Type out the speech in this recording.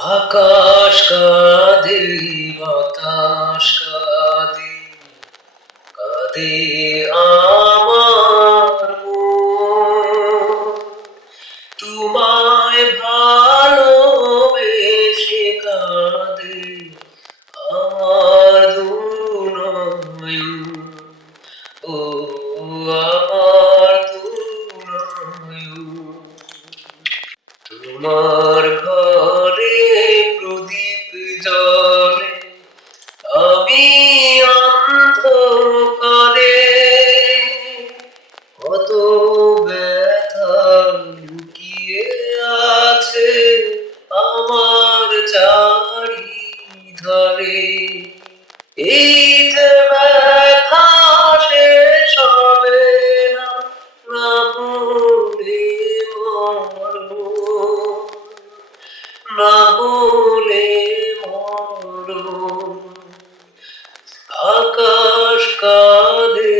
আকাশ কাঁদে, বাতাস কাঁদে, কাঁদে আমার মন। তোমায় ভালোবেসে কাঁদে আমার দুনয়ন। ও আমার দুনয়ন। তোমার ঘরে প্রদীপ জ্বলে, আমি অন্ধকারে। কত ব্যথা লুকিয়ে আছে আমার চারিধারে। এই যে ব্যথা শেষ হবে না, না হলে মরণ, না হলে মরণ। আকাশ কাঁদে,